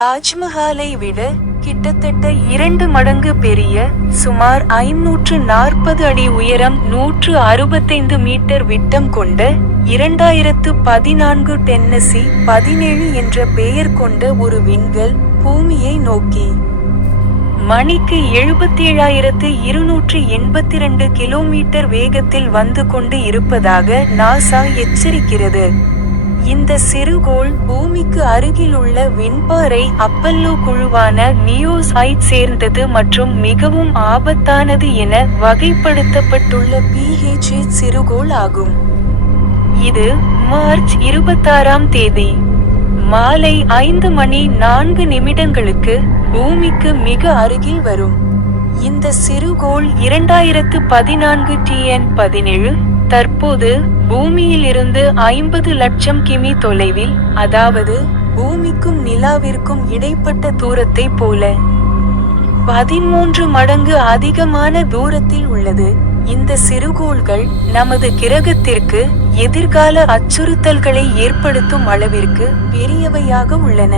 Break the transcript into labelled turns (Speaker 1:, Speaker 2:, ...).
Speaker 1: தாஜ்மஹாலை விட கிட்டத்தட்ட இரண்டு மடங்கு பெரிய சுமார் ஐநூற்று நாற்பது அடி உயரம் நூற்று அறுபத்தைந்து மீட்டர் விட்டம் கொண்ட இரண்டாயிரத்து பதினான்கு டென்னசி பதினேழு என்ற பெயர் கொண்ட ஒரு விண்கல் பூமியை நோக்கி. மணிக்கு எழுபத்தி ஏழாயிரத்து இருநூற்று எண்பத்தி ரெண்டு கிலோமீட்டர் வேகத்தில் வந்து கொண்டு இருப்பதாக நாசா எச்சரிக்கிறது. இந்த சிறுகோள் பூமிக்கு அருகிலுள்ள விண்பாறை அப்பல்லோ குழுவான நியோசைட் சேர்ந்தது மற்றும் மிகவும் ஆபத்தானது என வகைப்படுத்தப்பட்டுள்ள பிஹெச் சிறுகோள் ஆகும். இது மார்ச் இருபத்தாறாம் தேதி மாலை ஐந்து மணி நான்கு நிமிடங்களுக்கு பூமிக்கு மிக அருகில் வரும். இந்த சிறுகோள் இரண்டாயிரத்து பதினான்கு டிஎன் பதினேழு தற்போது பூமியிலிருந்து ஐம்பது லட்சம் கிமி தொலைவில் அதாவது பூமிக்கும் நிலாவிற்கும் இடைப்பட்ட தூரத்தை போல பதிமூன்று மடங்கு அதிகமான தூரத்தில் உள்ளது. இந்த சிறுகோள்கள் நமது கிரகத்திற்கு எதிர்கால அச்சுறுத்தல்களை ஏற்படுத்தும் அளவிற்கு பெரியவையாக உள்ளன.